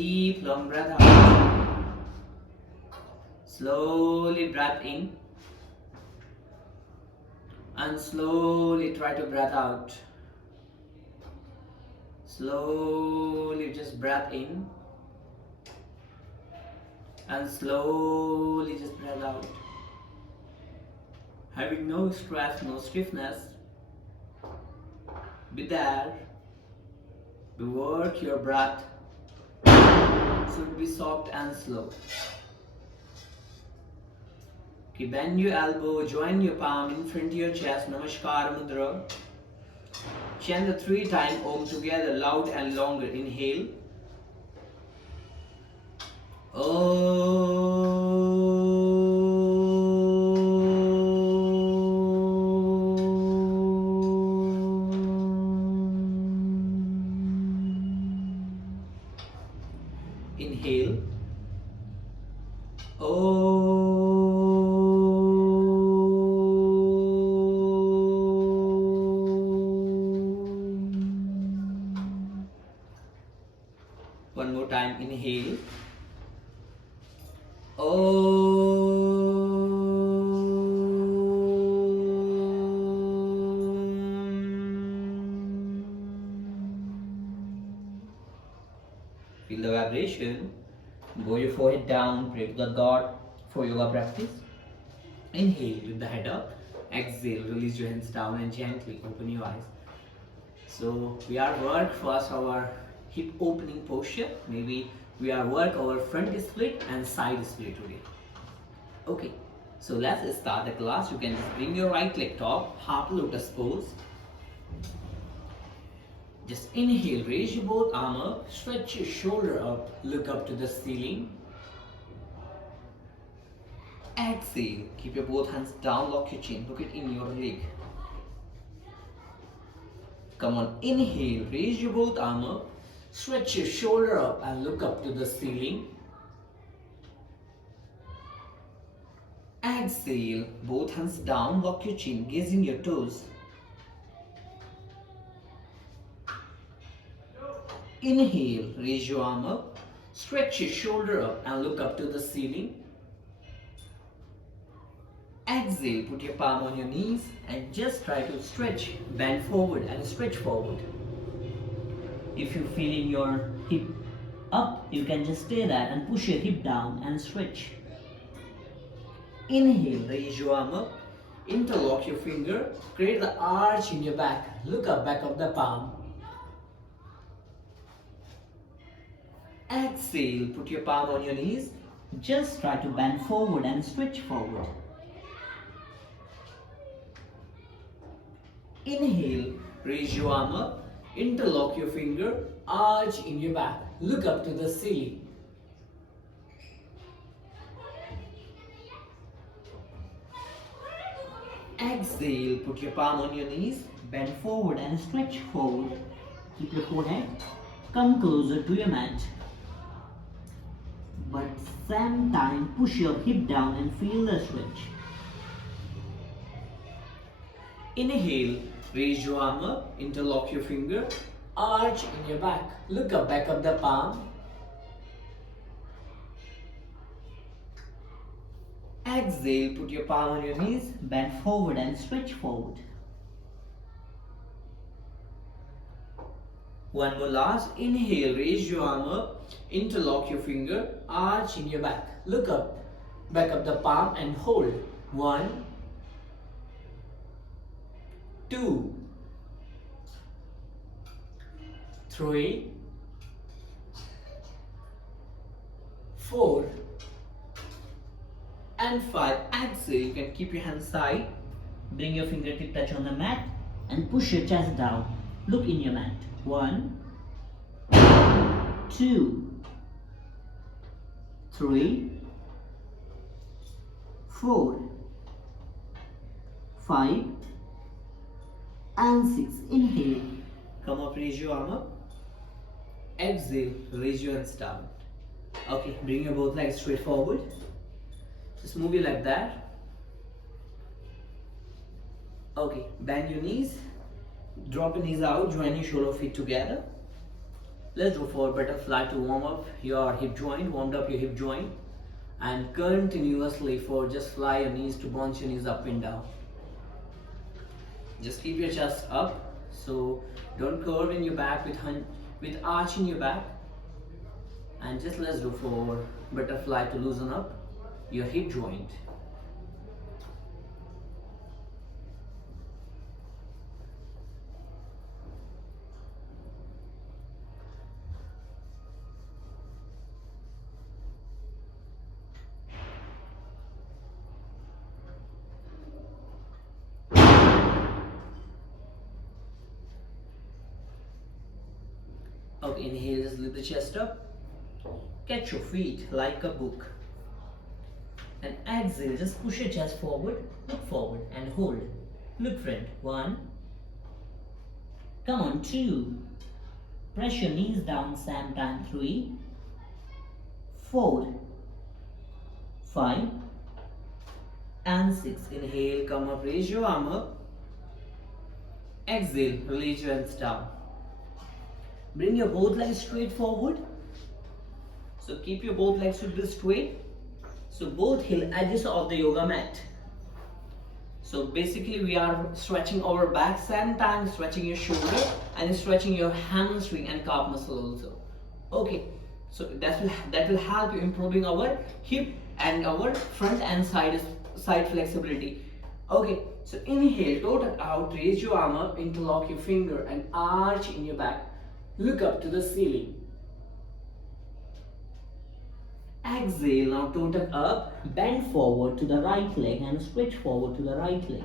Deep long breath out. Slowly breath in and slowly try to breath out. Slowly just breath in and slowly just breath out. Having no stress, no stiffness. Be there. To work your breath should be soft and slow. Okay, bend your elbow, join your palm in front of your chest, Namaskar Mudra. Chant the 3 times Om together, loud and longer. Inhale. Inhale. One more time. Inhale. Feel the vibration. Bow your forehead down. Pray to the God for yoga practice. Inhale with the head up. Exhale. Release your hands down and gently open your eyes. So we are work first our hip opening posture. Maybe we are work our front split and side split today. Okay, so let's start the class. You can just bring your right leg top, half lotus pose. Just inhale, raise your both arm up, stretch your shoulder up, look up to the ceiling. Exhale, keep your both hands down, lock your chin, look it in your leg. Come on, inhale, raise your both arm up, stretch your shoulder up and look up to the ceiling. Exhale, both hands down, lock your chin, gazing your toes. Inhale, raise your arm up, stretch your shoulder up and look up to the ceiling. Exhale, put your palm on your knees and just try to stretch, bend forward and stretch forward. If you're feeling your hip up, you can just stay there and push your hip down and stretch. Inhale, raise your arm up, interlock your finger, create the arch in your back, look up, back of the palm. Exhale, put your palm on your knees, just try to bend forward and stretch forward. Inhale, raise your arm up, interlock your finger, arch in your back, look up to the ceiling. Exhale, put your palm on your knees, bend forward and stretch forward. Keep your forehead, come closer to your mat. But same time, push your hip down and feel the stretch. Inhale, raise your arm up, interlock your finger, arch in your back, look up, back of the palm. Exhale, put your palm on your knees, bend forward and stretch forward. One more last. Inhale, raise your arm up, interlock your finger, arch in your back, look up, back of the palm and hold. 1, 2, 3, 4 and 5. Exhale, you can keep your hands side, bring your fingertip touch on the mat and push your chest down. Look in your mat. 1, 2, 3, 4, 5 and 6. Inhale, come up, raise your arm up. Exhale, raise your hands down. Okay, bring your both legs straight forward. Just move it like that. Okay, bend your knees, drop your knees out, join your shoulder feet together. Let's go for butterfly to warm up your hip joint, warmed up your hip joint, and continuously for just fly your knees to bounce your knees up and down. Just keep your chest up, so don't curve in your back with arch in your back. And just let's do for butterfly to loosen up your hip joint. Okay, inhale, just lift the chest up. Catch your feet like a book. And exhale, just push your chest forward, look forward and hold. Look front. 1. Come on, 2. Press your knees down, same time. 3. 4. 5. And 6. Inhale, come up, raise your arm up. Exhale, release your hands down. Bring your both legs straight forward. So keep your both legs should be straight. So both heel edges of the yoga mat. So basically we are stretching our back, same time stretching your shoulder and stretching your hamstring and calf muscle also. Okay, so that will help you improving our hip and our front and side flexibility. Okay, so inhale, toe tuck out, raise your arm up, interlock your finger and arch in your back. Look up to the ceiling. Exhale, now toe tuck up, bend forward to the right leg and switch forward to the right leg.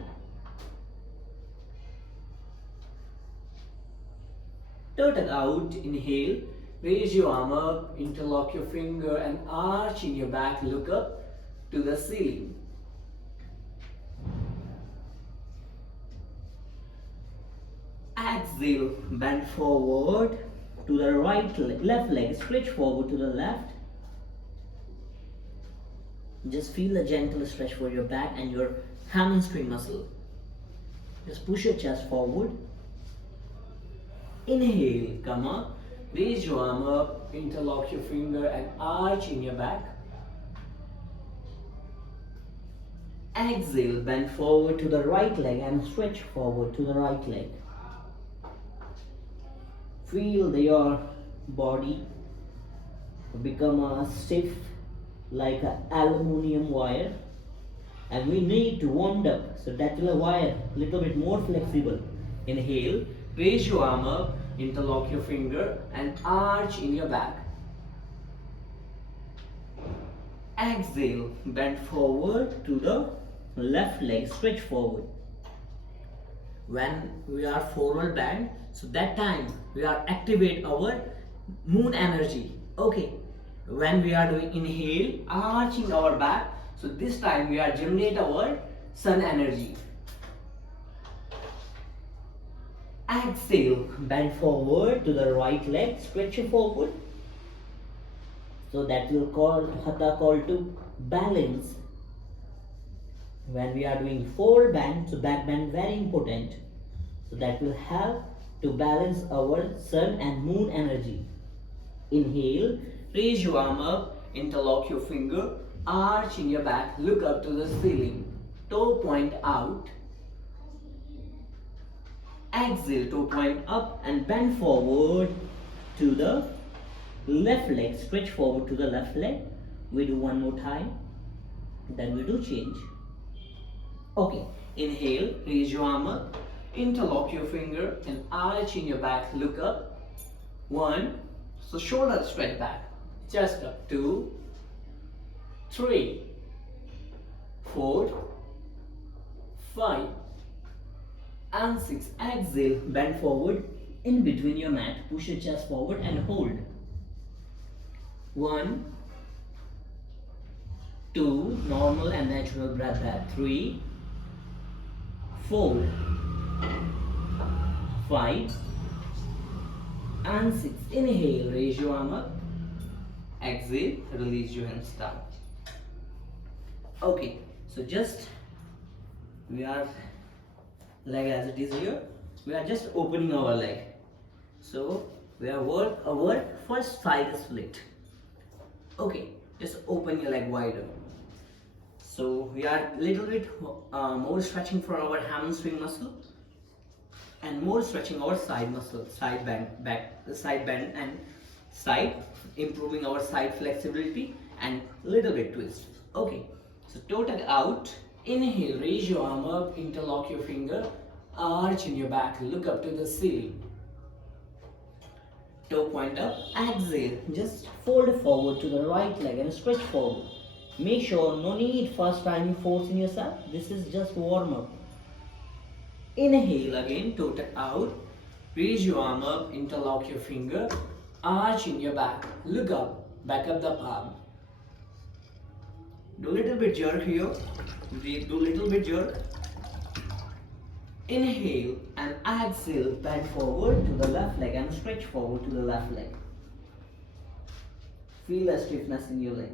Toe tuck out, inhale, raise your arm up, interlock your finger and arch in your back, look up to the ceiling. Exhale, bend forward to the right leg, left leg, stretch forward to the left. Just feel a gentle stretch for your back and your hamstring muscle. Just push your chest forward. Inhale, come up, raise your arm up, interlock your finger and arch in your back. Exhale, bend forward to the right leg and stretch forward to the right leg. Feel your body become stiff like an aluminium wire, and we need to warm up so that will a wire little bit more flexible. Inhale, raise your arm up, interlock your finger and arch in your back. Exhale, bend forward to the left leg, stretch forward. When we are forward bend, so that time we are activate our moon energy. Okay, when we are doing inhale, arching our back, so this time we are generate our sun energy. Exhale, bend forward to the right leg, stretch it forward. So that will call hatha call to balance. When we are doing forward bend, so back bend very important. So that will help to balance our sun and moon energy. Inhale, raise your arm up, interlock your finger, arch in your back, look up to the ceiling, toe point out. Exhale, toe point up and bend forward to the left leg, stretch forward to the left leg. We do one more time, then we do change. Okay, inhale, raise your arm up, interlock your finger and arch in your back, look up. 1, so shoulder straight back, chest up. 2, 3, 4, 5 and 6. Exhale, bend forward in between your mat, push your chest forward and hold. 1, 2, normal and natural breath. 3, 4, 5 and 6. Inhale, raise your arm up. Exhale, release your hands down. Okay, so just we are leg as it is here, we are just opening our leg. So We are work for side split. Okay, just open your leg wider. So we are little bit more stretching for our hamstring muscle and more stretching our side muscle, side bend, side bend and side, improving our side flexibility and little bit twist. Okay, so toe tag out. Inhale, raise your arm up, interlock your finger, arch in your back, look up to the ceiling. Toe point up, exhale, just fold forward to the right leg and stretch forward. Make sure no need first time you force in yourself. This is just warm up. Inhale again, toe tag out. Raise your arm up, interlock your finger, arch in your back, look up, back up the palm. Do little bit jerk here. Do little bit jerk. Inhale and exhale, bend forward to the left leg and stretch forward to the left leg. Feel the stiffness in your leg.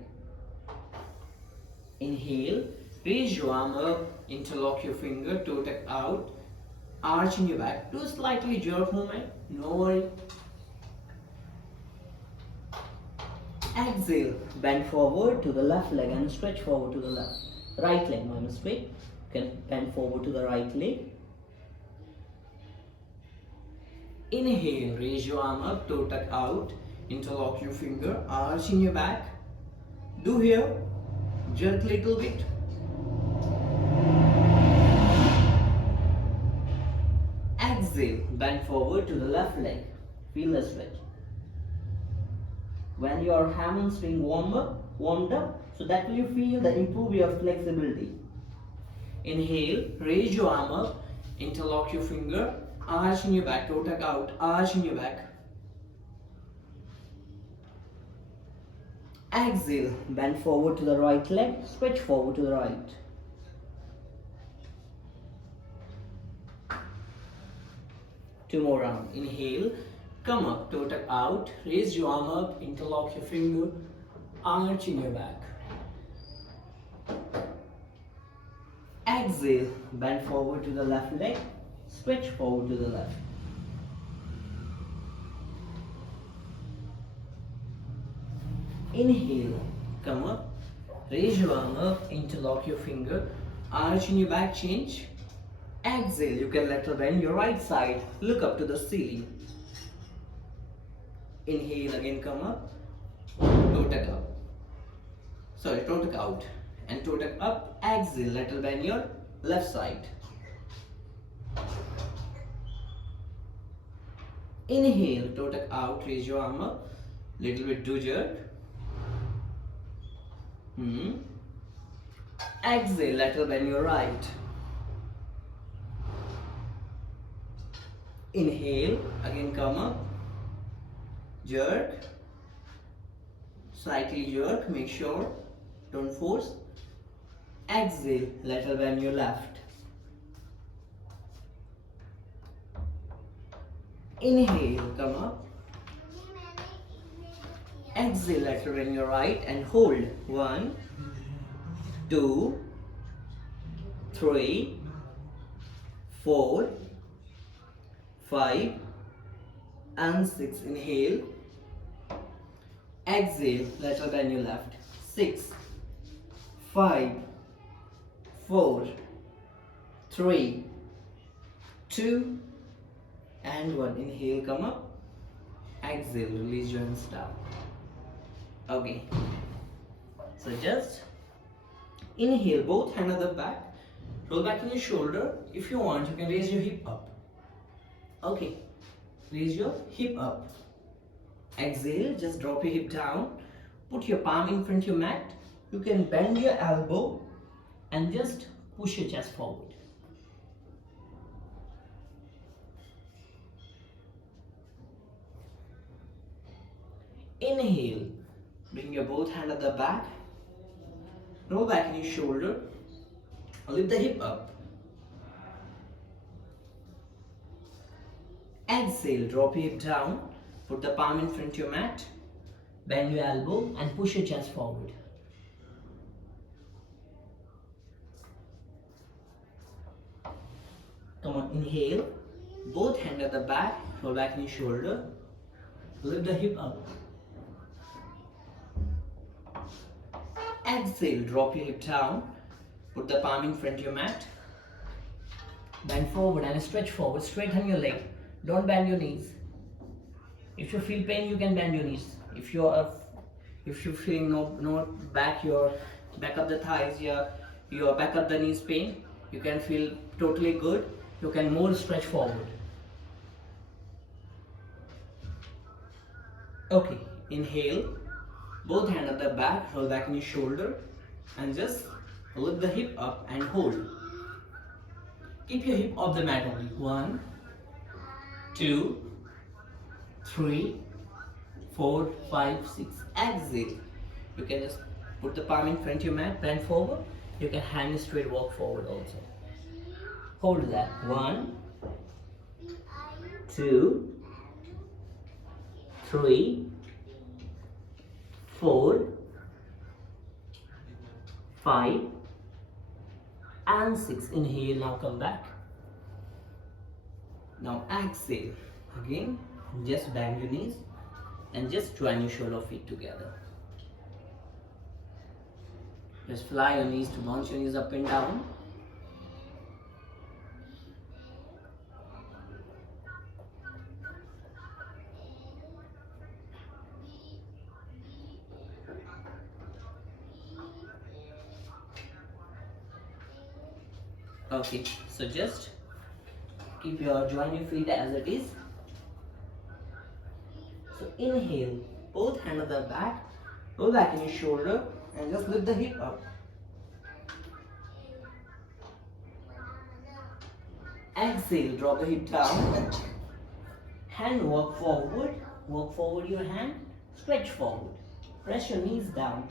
Inhale, raise your arm up, interlock your finger, toe tag out, arch in your back. Do slightly jerk movement, no worry. Exhale, bend forward to the left leg and stretch forward to the left. Right leg, my mistake. You can bend forward to the right leg. Inhale, raise your arm up, toe tag out, interlock your finger, arch in your back. Do here, jerk little bit. Exhale, bend forward to the left leg. Feel the stretch. When your hamstring warmed up, so that will you feel the improve your flexibility. Inhale, raise your arm up, interlock your finger, arch in your back, toe tag out, arch in your back. Exhale, bend forward to the right leg, stretch forward to the right. Two more rounds. Inhale, come up, toe tag out, raise your arm up, interlock your finger, arch in your back. Exhale, bend forward to the left leg, stretch forward to the left. Inhale, come up, raise your arm up, interlock your finger, arch in your back, change. Exhale, you can lateral bend your right side, look up to the ceiling. Inhale, again come up, toe tag up. Sorry, toe tag out and toe tag up. Exhale, lateral bend your left side. Inhale, toe tag out, raise your arm up, little bit do jerk. Exhale, lateral bend your right. Inhale, again come up, jerk, slightly jerk, make sure, don't force. Exhale, lateral bend your left. Inhale, come up. Exhale, lateral bend your right and hold. 1, 2, 3, 4, 5 and 6. Inhale. Exhale, lateral bend your left. 6, 5, 4, 3, 2 and 1. Inhale, come up. Exhale, release your hands down. Okay. So just inhale, both hands at the back. Roll back in your shoulder. If you want, you can raise your hip up. Okay. Raise your hip up. Exhale, just drop your hip down. Put your palm in front of your mat. You can bend your elbow and just push your chest forward. Inhale, bring your both hands at the back. Roll back in your shoulder. Lift the hip up. Exhale, drop your hip down. Put the palm in front of your mat. Bend your elbow and push your chest forward. Come on, inhale. Both hands at the back. Roll back in your shoulder. Lift the hip up. Exhale, drop your hip down. Put the palm in front of your mat. Bend forward and stretch forward. Straighten your leg. Don't bend your knees. If you feel pain, you can bend your knees. If you feel no back of the thighs, your back of the knees pain, you can feel totally good. You can more stretch forward. Okay, inhale. Both hands at the back, roll back in your shoulder, and just lift the hip up and hold. Keep your hip off the mat only. 1, 2, 3, 4, 5, 6. Exhale. You can just put the palm in front of your mat, bend forward. You can hand straight, walk forward also. Hold that. 1, 2, 3, 4, 5, and 6. Inhale, now come back. Now exhale. Again, just bend your knees and just join your shoulder feet together. Just fly your knees to bounce your knees up and down. Okay, so just join your feet as it is. So inhale, both hands at the back, roll back in your shoulder and just lift the hip up. Exhale, drop the hip down. Hand walk forward your hand, stretch forward. Press your knees down.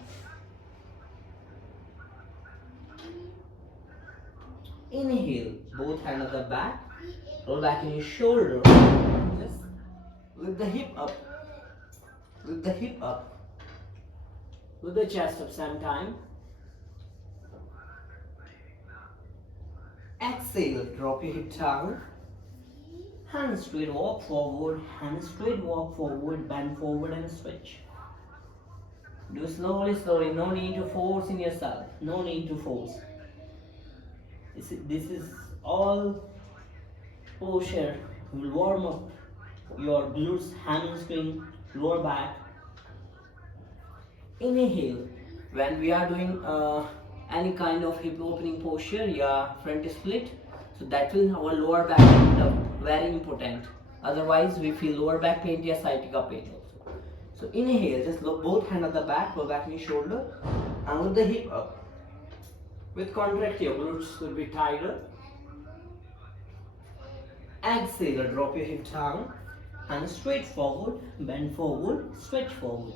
Inhale, both hands at the back, roll back in your shoulder, just lift the hip up, lift the hip up, lift the chest up same time. Exhale, drop your hip down, hand straight, walk forward, hand straight, walk forward, bend forward and switch. Do slowly, no need to force in yourself, no need to force. This is all posture will warm up your glutes, hamstring, lower back. Inhale. When we are doing any kind of hip opening posture, front split, so that will our lower back very important. Otherwise, we feel lower back pain, sciatica pain also. So inhale, just look both hands at the back, roll back in your shoulder, and lift the hip up. With contract, your glutes will be tighter. Exhale, drop your hip down, and straight forward, bend forward, stretch forward.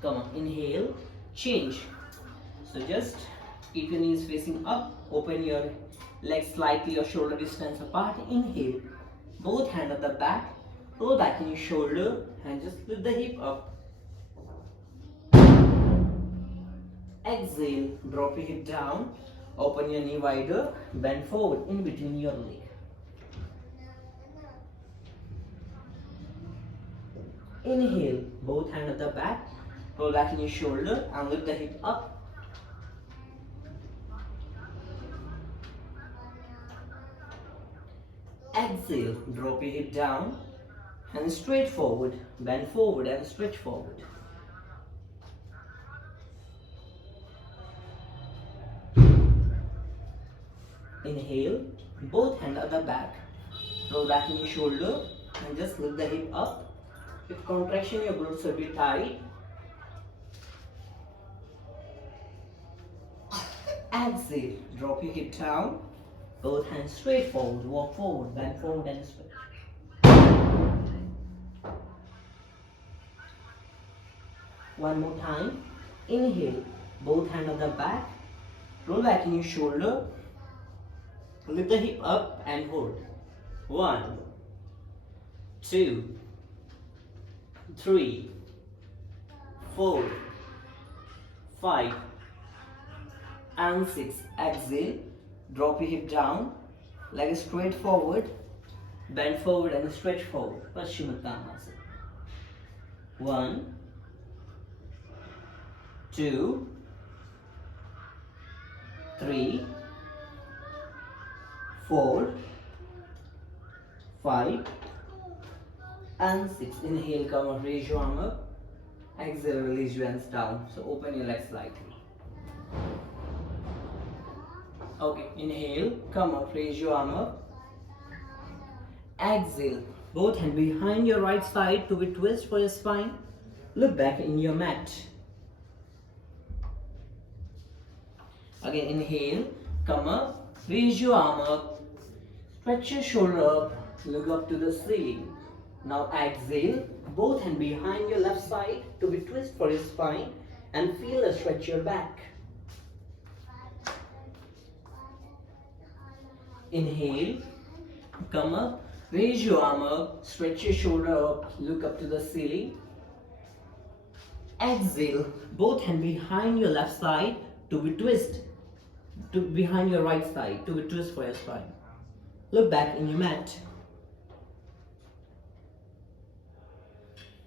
Come on, inhale, change. So just keep your knees facing up, open your legs slightly or shoulder distance apart. Inhale, both hands at the back, roll back in your shoulder, and just lift the hip up. Exhale, drop your hip down, open your knee wider, bend forward in between your leg. Inhale, both hands at the back, roll back in your shoulder and lift the hip up. Exhale, drop your hip down, hands straight forward, bend forward and stretch forward. Inhale, both hands at the back, roll back in your shoulder and just lift the hip up. With contraction, your glutes will be tight. Exhale, drop your hip down, both hands straight forward, walk forward, bend forward and stretch. One more time. Inhale, both hands at the back, roll back in your shoulder, lift the hip up and hold. 1, 2, 3, 4, 5, and 6. Exhale, drop your hip down, leg straight forward, Bend forward and stretch forward. Paschimottanasana. 1, 2, 3, 4, 5 and 6. Inhale, come up, raise your arm up. Exhale, release your hands down. So open your legs slightly. Okay, inhale, come up, raise your arm up. Exhale, both hands behind your right side to be twist for your spine. Look back in your mat. Again, inhale, come up, raise your arm up, stretch your shoulder up, look up to the ceiling. Now exhale, both hands behind your left side to be twist for your spine and feel a stretch your back. Inhale, come up, raise your arm up, stretch your shoulder up, look up to the ceiling. Exhale, both hands behind your left side to be twist, behind your right side to be twist for your spine. Look back in your mat.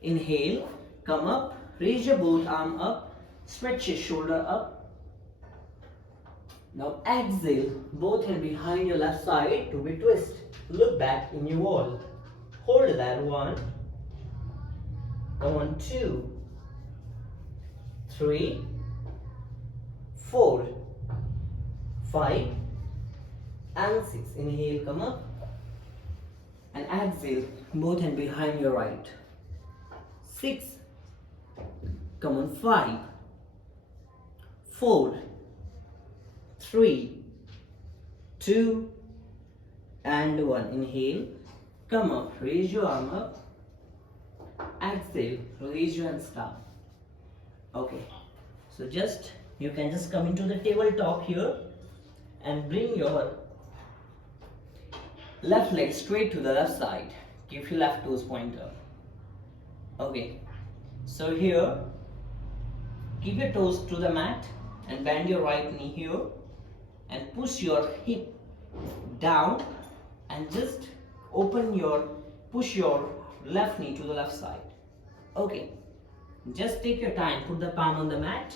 Inhale, come up, raise your both arm up, stretch your shoulder up. Now exhale, both hands behind your left side to be twist. Look back in your wall. Hold that. 1, 2, 3, 4, 5 and 6. Inhale, come up and exhale, both hands behind your right. 6, come on, 5, 4, 3, 2 and 1. Inhale, come up, raise your arm up. Exhale, release your hands down. Okay, so you can just come into the tabletop here and bring your left leg straight to the left side. Keep your left toes point up. Okay, so here, keep your toes to the mat and bend your right knee here and push your hip down and just push your left knee to the left side. Okay, just take your time, put the palm on the mat.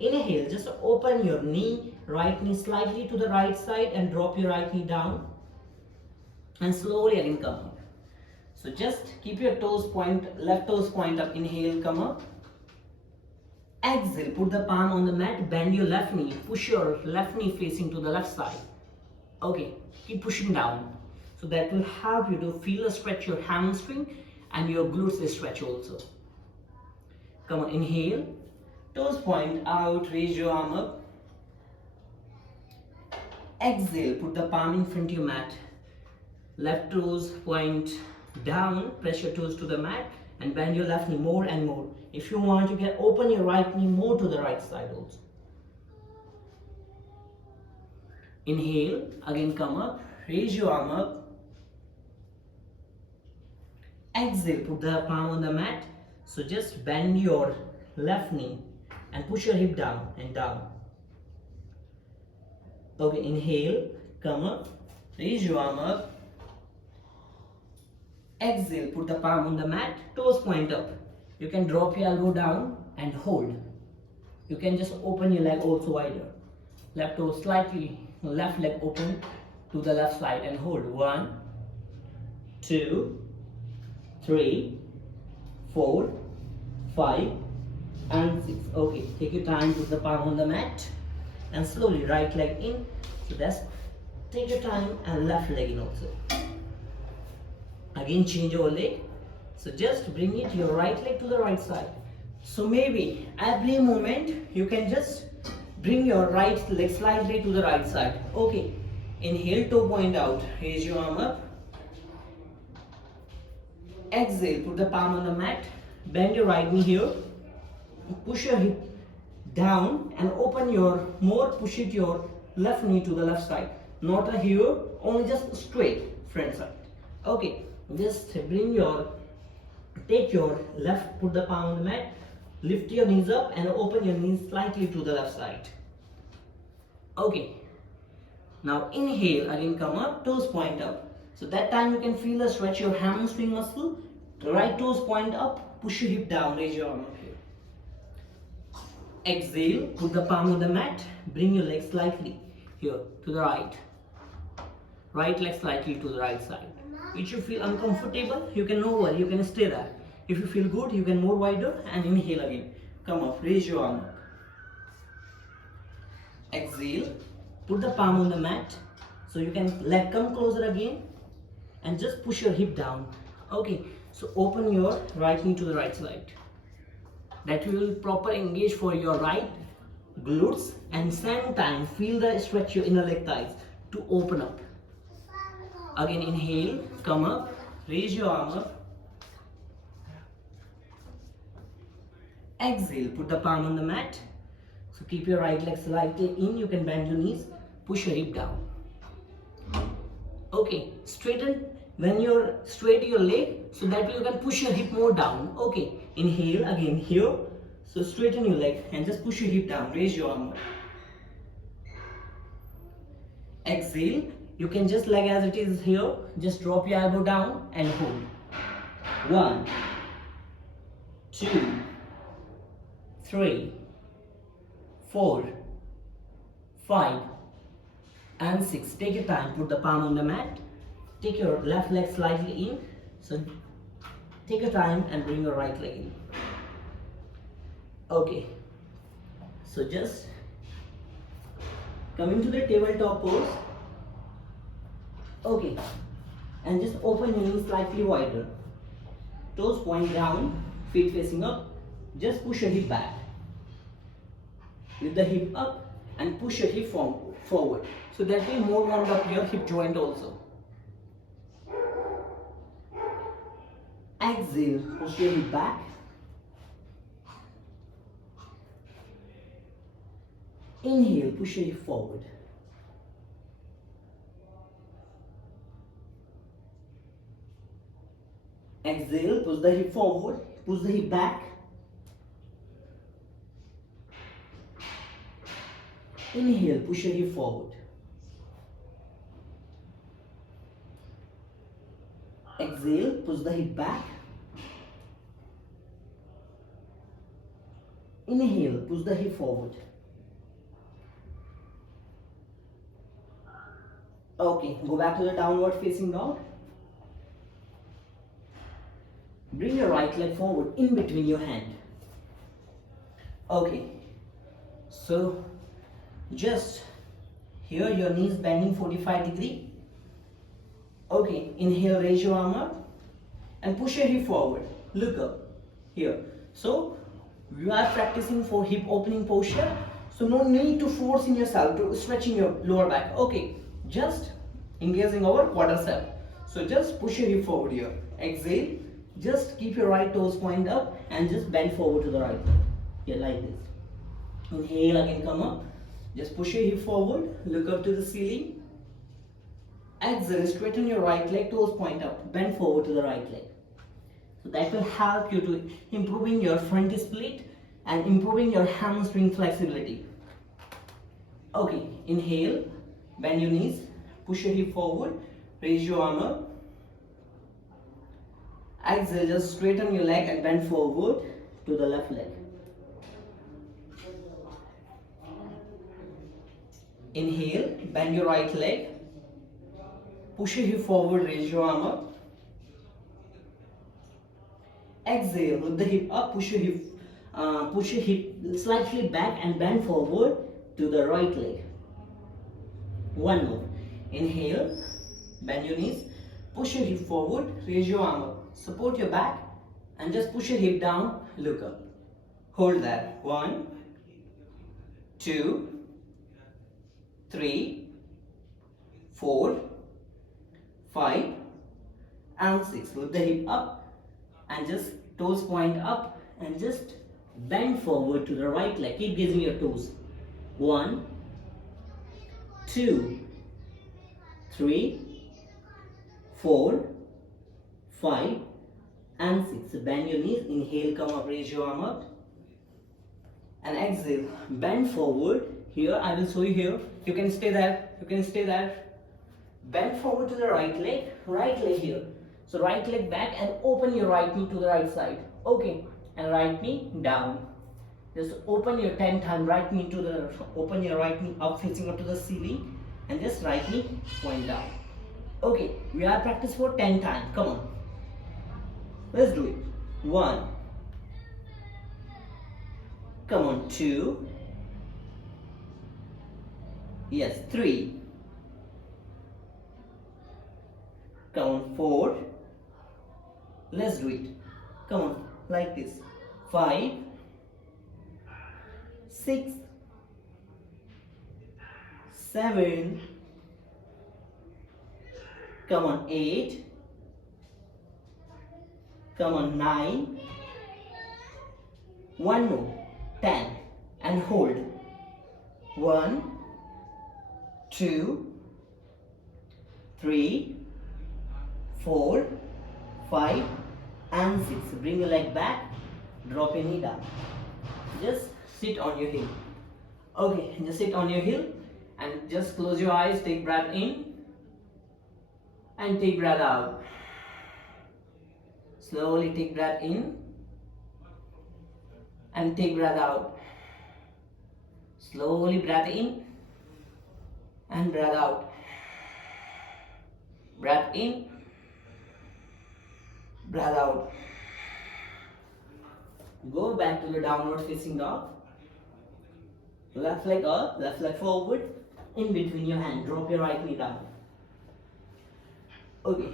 Inhale, just open your knee, right knee slightly to the right side and drop your right knee down and slowly again come up. So just keep your left toes point up. Inhale, come up. Exhale, put the palm on the mat, bend your left knee, push your left knee facing to the left side. Okay, keep pushing down. So that will help you to feel a stretch your hamstring and your glutes stretch also. Come on, inhale, toes point out, raise your arm up. Exhale, put the palm in front of your mat. Left toes point down, press your toes to the mat and bend your left knee more and more. If you want, you can open your right knee more to the right side also. Inhale, again come up, raise your arm up. Exhale, put the palm on the mat. So just bend your left knee and push your hip down and down. Okay, inhale, come up, raise your arm up. Exhale, put the palm on the mat, toes point up. You can drop your elbow down and hold. You can just open your leg also wider. Left toe slightly, left leg open to the left side and hold. 1, 2, 3, 4, 5 and 6. Okay, take your time, put the palm on the mat and slowly right leg in. So that's, take your time, and left leg in also. Again change your leg. So just bring it your right leg to the right side. So maybe every moment you can just bring your right leg slightly to the right side. Okay, inhale, toe point out, raise your arm up. Exhale, put the palm on the mat, bend your right knee here, push your hip down and open push it your left knee to the left side. Not here, only just straight front side. Okay, just take your left, put the palm on the mat, lift your knees up and open your knees slightly to the left side. Okay, now inhale, again come up, toes point up. So that time you can feel the stretch your hamstring muscle. The right toes point up, push your hip down, raise your arm up here. Exhale, put the palm on the mat, bring your leg slightly here to the right. Right leg slightly to the right side. If you feel uncomfortable, you can no worry, you can stay there. If you feel good, you can more wider and inhale again. Come up, raise your arm up. Exhale, put the palm on the mat. So you can leg come closer again and just push your hip down. Okay, so open your right knee to the right side. That will proper engage for your right glutes and same time feel the stretch your inner leg thighs to open up. Again inhale, come up, raise your arm up. Exhale, put the palm on the mat. So keep your right leg slightly in, you can bend your knees, push your hip down. Okay, straighten when you're straight your leg, so that you can push your hip more down. Okay, inhale again here. So straighten your leg and just push your hip down, raise your arm up. Exhale, you can just leg as it is here, just drop your elbow down and hold. 1, 2, 3, 4, 5 and 6. Take your time, put the palm on the mat. Take your left leg slightly in. So take your time and bring your right leg in. Okay. So just come into the tabletop pose. Okay. And just open your knees slightly wider. Toes point down, feet facing up. Just push your hip back. Lift the hip up and push your hip forward. So that will more warm up your hip joint also. Exhale, push your hip back. Inhale, push your hip forward. Exhale, push the hip forward, push the hip back. Inhale, push your hip forward. Exhale, push the hip back. Inhale, push the hip forward. Okay, go back to the downward facing dog. Bring your right leg forward in between your hand. Okay, so just here your knees bending 45 degrees. Okay, inhale, raise your arm up and push your hip forward. Look up here. So you are practicing for hip opening posture. So no need to force in yourself to stretching your lower back. Okay, just engaging our quadricep. So just push your hip forward here. Exhale. Just keep your right toes point up and just bend forward to the right. Yeah, like this. Inhale, again come up. Just push your hip forward. Look up to the ceiling. Exhale, straighten your right leg, toes point up, bend forward to the right leg. So that will help you to improving your front split and improving your hamstring flexibility. Okay, inhale, bend your knees, push your hip forward, raise your arm up. Exhale, just straighten your leg and bend forward to the left leg. Inhale, bend your right leg. Push your hip forward, raise your arm up. Exhale, lift the hip up, push your hip slightly back and bend forward to the right leg. One more. Inhale, bend your knees, push your hip forward, raise your arm up. Support your back and just push your hip down, look up. Hold that. 1, 2, 3, 4, 5 and 6. Lift the hip up and just toes point up and just bend forward to the right leg. Keep gazing your toes. 1, 2, 3, 4, 5 and 6. Bend your knees. Inhale, come up, raise your arm up. And exhale, bend forward. Here, I will show you here. You can stay there. You can stay there. Bend forward to the right leg here. So right leg back and open your right knee to the right side. Okay, and right knee down. Just open your 10 times right knee to the, open your right knee up facing up to the ceiling, and just right knee point down. Okay, we are practice for 10 times. Come on. Let's do it. 1. Come on, 2. Yes, 3. Come on, 4. Let's do it. Come on, like this. 5. 6. 7. Come on, 8. Come on, 9. One more. 10. And hold. 1, 2, 3, 4, 5, and 6. Bring your leg back. Drop your knee down. Just sit on your heel. Okay, just sit on your heel and just close your eyes. Take breath in and take breath out. Slowly take breath in and take breath out. Slowly breath in and breath out. Breath in, breath out. Go back to the downward facing dog. Left leg up, left leg forward, in between your hand. Drop your right knee down. Okay.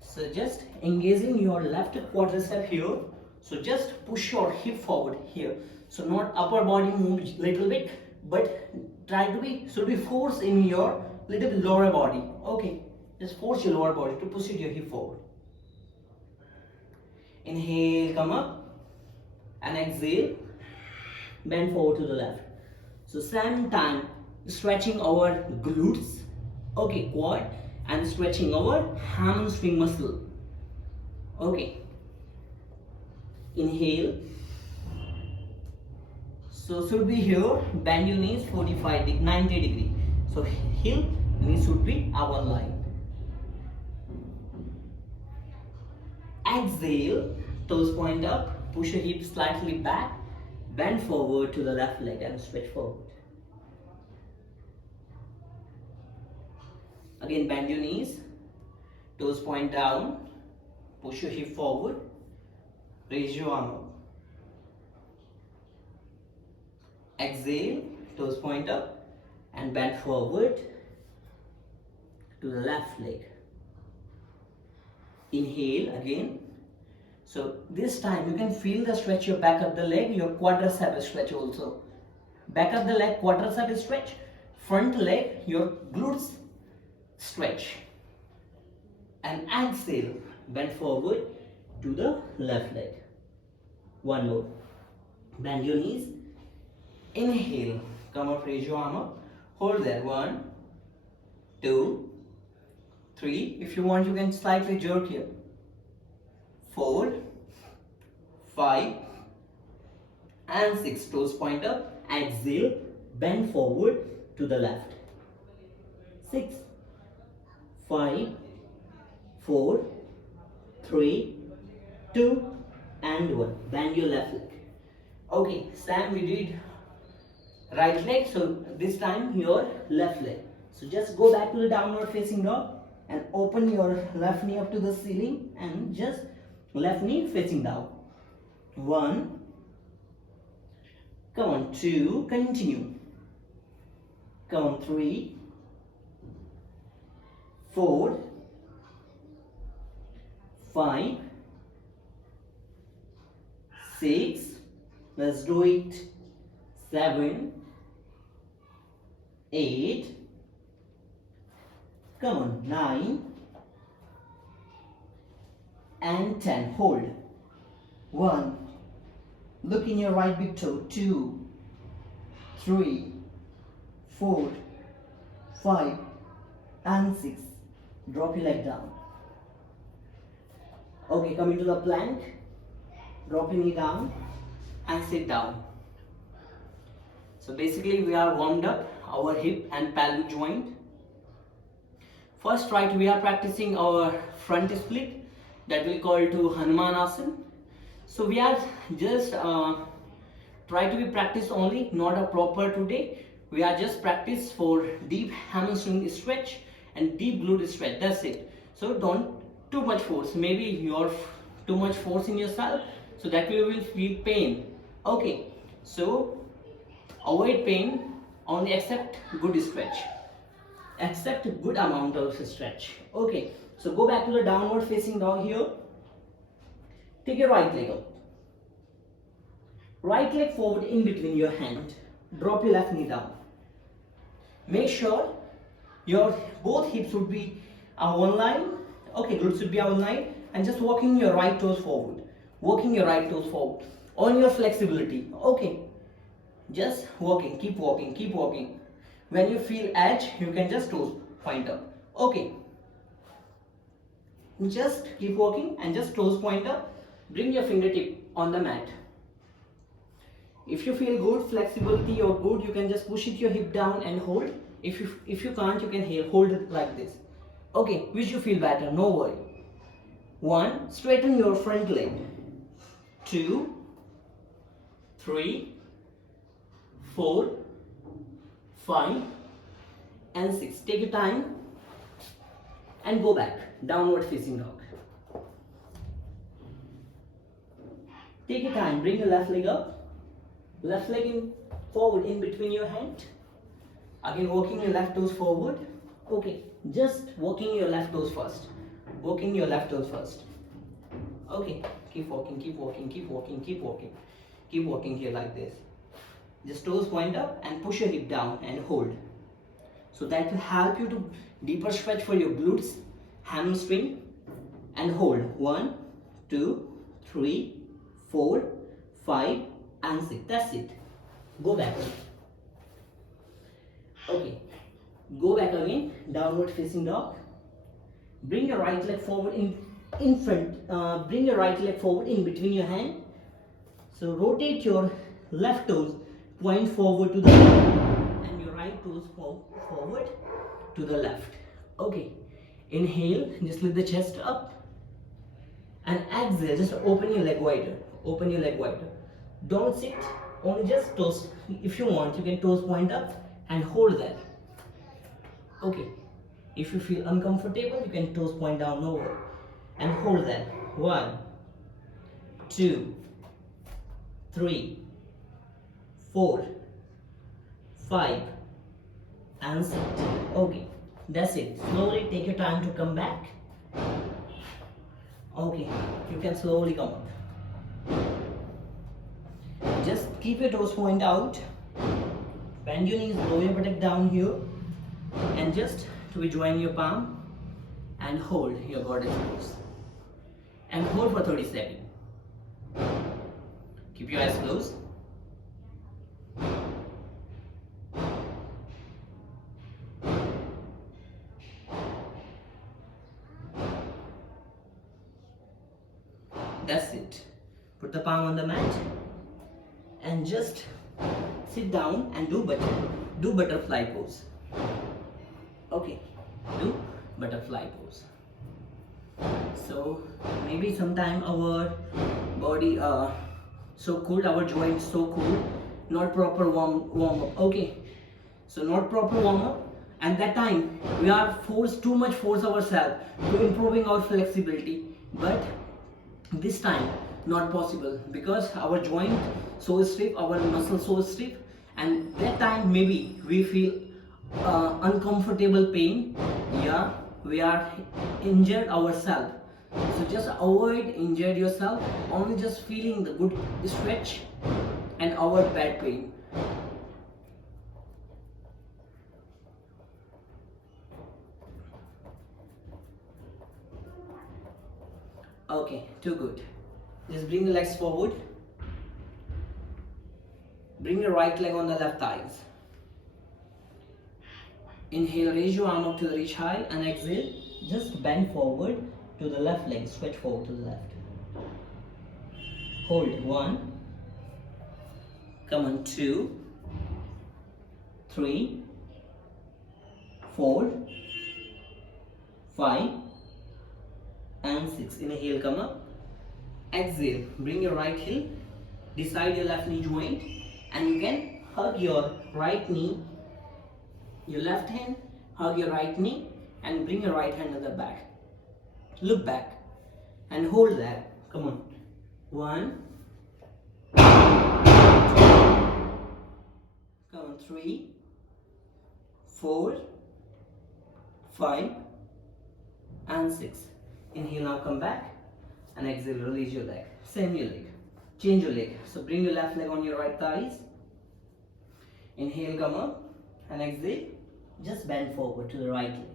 So just engaging your left quadricep here. So just push your hip forward here. So not upper body moves little bit, but try to be, should be force in your little bit lower body. Okay. Just force your lower body to push your hip forward. Inhale, come up. And exhale, bend forward to the left. So same time, stretching our glutes, okay, quad, and stretching our hamstring muscle. Okay. Inhale. So should be here, bend your knees 90 degree. So heel, knees should be our line. Exhale, toes point up. Push your hips slightly back, bend forward to the left leg and stretch forward. Again, bend your knees, toes point down, push your hip forward, raise your arm up. Exhale, toes point up and bend forward to the left leg. Inhale again. So this time you can feel the stretch your back of the leg, your quadricep stretch also. Back of the leg, quadricep stretch. Front leg, your glutes stretch. And exhale, bend forward to the left leg. One more. Bend your knees. Inhale, come up, raise your arm up. Hold there. 1, 2, 3. If you want, you can slightly jerk here. 4, 5, and 6. Toes point up. Exhale, bend forward to the left. 6, 5, 4, 3, 2, and 1. Bend your left leg. Okay, Sam, we did right leg, so this time your left leg. So just go back to the downward facing dog and open your left knee up to the ceiling and just left knee facing down. 1, come on, 2, continue. Come on, 3, 4, 5, 6, let's do it, 7, 8, come on, 9, and 10. Hold. 1, look in your right big toe. 2, 3, 4, 5, and 6. Drop your leg down. Okay, come into the plank. Drop your knee down and sit down. So basically we are warmed up our hip and pelvic joint. First, right, we are practicing our front split that we call to Hanuman Asana. So we are just try to be practice only, not a proper today. We are just practice for deep hamstring stretch and deep glute stretch. That's it. So don't too much force. Maybe you're too much force in yourself, so that you will feel pain. Okay. So avoid pain. Only accept good stretch. Accept a good amount of stretch. Okay. So go back to the downward facing dog here. Take your right leg up. Right leg forward in between your hand. Drop your left knee down. Make sure your both hips would be on one line. Okay, glutes should be on one line. And just walking your right toes forward. Walking your right toes forward. On your flexibility. Okay. Just walking. Keep walking. Keep walking. When you feel edge, you can just toes point up. Okay. Just keep walking and just toes point up. Bring your fingertip on the mat. If you feel good flexibility or good, you can just push it your hip down and hold. If you can't, you can hold it like this. Okay, which you feel better, no worry. 1, straighten your front leg. 2, 3, 4, 5 and 6. Take your time and go back, downward facing dog. Take your time, bring your left leg up. Left leg in forward in between your hand. Again, walking your left toes forward. Okay, just walking your left toes first. Walking your left toes first. Okay, keep walking, keep walking, keep walking, keep walking. Keep walking here like this. Just toes point up and push your hip down and hold. So that will help you to deeper stretch for your glutes, hamstring, and hold. 1, 2, 3, 4, 5 and 6. That's it. Go back. Okay. Go back again. Downward facing dog. Bring your right leg forward in front. Bring your right leg forward in between your hand. So rotate your left toes, point forward to the left, and your right toes forward to the left. Okay. Inhale. Just lift the chest up. And exhale. Just open your leg wider. Open your leg wider. Don't sit, only just toes. If you want, you can toes point up and hold that. Okay. If you feel uncomfortable, you can toes point down over and hold that. 1, 2, 3, 4, 5 and 6. Okay. That's it. Slowly take your time to come back. Okay. You can slowly come up. Just keep your toes point out, bend your knees, lower your buttock down here, and just to join your palm and hold your goddess pose. And hold for 30 seconds. Keep your eyes closed. That's it. Put the palm on the mat. And just sit down and do butterfly pose. Okay, do butterfly pose. So maybe sometime our body so cold, our joints so cold, not proper warm up. Okay, so not proper warm up, and that time we are too much force ourselves to improving our flexibility, but this time not possible because our joint so stiff, our muscle so stiff, and that time maybe we feel uncomfortable pain. Yeah, we are injured ourselves. So just avoid injured yourself. Only just feeling the good stretch and avoid bad pain. Okay, too good. Just bring the legs forward. Bring your right leg on the left thighs. Inhale, raise your arm up to the reach high, and exhale, just bend forward to the left leg, stretch forward to the left. Hold. 1. Come on, 2, 3, 4, 5 and 6. Inhale, come up. Exhale, bring your right heel beside your left knee joint, and you can hug your right knee, your left hand, hug your right knee, and bring your right hand to the back. Look back and hold that. Come on. 1, 2, come on, 3, 4, 5 and 6. Inhale, now come back and exhale, release your leg. Same your leg. Change your leg. So bring your left leg on your right thighs. Inhale, come up, and exhale. Just bend forward to the right leg.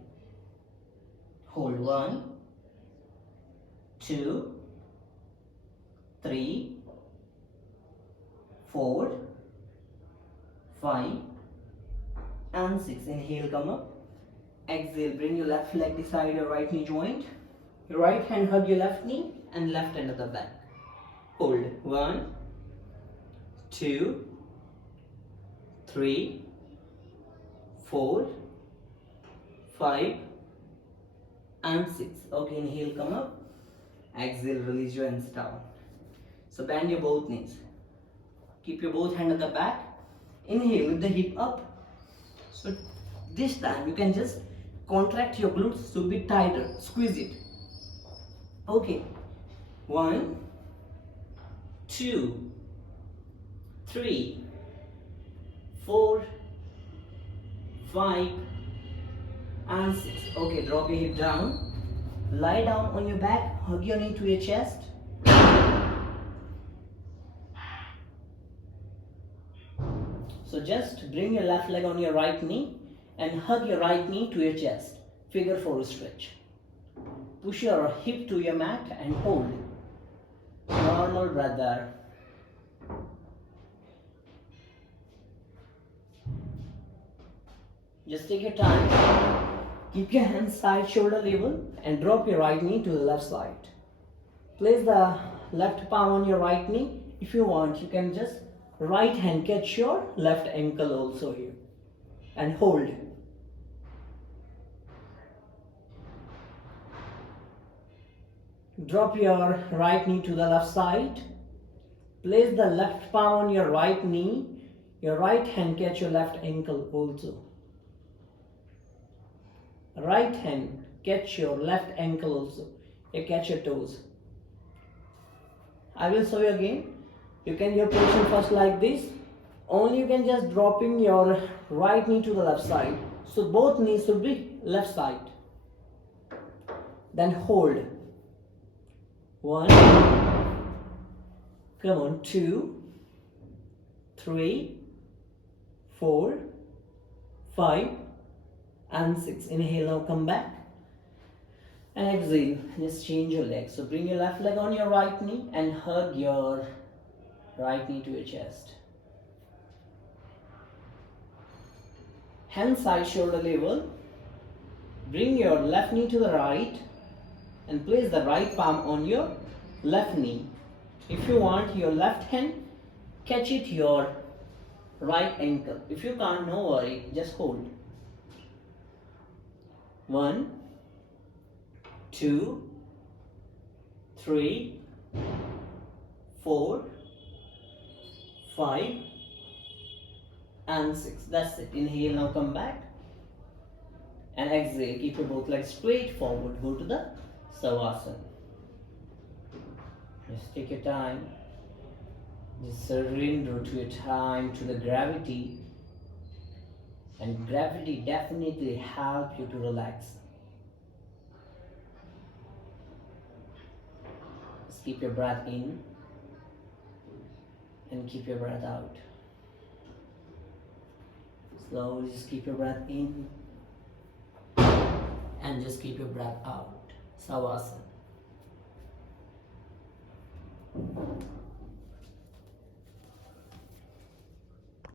Hold 1, 2, 3, 4, 5 and 6. Inhale, come up. Exhale, bring your left leg beside your right knee joint. Your right hand hug your left knee and left hand at the back. Hold 1, 2, 3, 4, 5 and 6. Okay, inhale, come up. Exhale, release your hands down. So bend your both knees. Keep your both hands at the back. Inhale with the hip up. So this time you can just contract your glutes to be tighter. Squeeze it. Okay. 1, 2, 3, 4, 5 and 6. Okay, drop your hip down. Lie down on your back. Hug your knee to your chest. So just bring your left leg on your right knee and hug your right knee to your chest. Figure 4 stretch. Push your hip to your mat and hold. Normal breath there. Just take your time. Keep your hands side shoulder level and drop your right knee to the left side. Place the left palm on your right knee. If you want, you can just right hand catch your left ankle also here and hold. Drop your right knee to the left side. Place the left palm on your right knee. Your right hand catch your left ankle also. Right hand catch your left ankle also. You catch your toes. I will show you again. You can your position first like this. Only you can just dropping your right knee to the left side. So both knees should be left side. Then hold. 1, come on, 2, 3, 4, 5 and 6. Inhale, now come back and exhale. Just change your leg. So bring your left leg on your right knee and hug your right knee to your chest. Hand side shoulder level. Bring your left knee to the right and place the right palm on your left knee. If you want, your left hand catch it your right ankle. If you can't, no worry, just hold. 1, 2, 3, 4, 5 and 6. That's it. Inhale, now come back and exhale. Keep your both legs straight forward. Go to the Savasana. Just take your time. Just surrender to your time, to the gravity. And gravity definitely helps you to relax. Just keep your breath in and keep your breath out. Slowly just keep your breath in and just keep your breath out. Savasana.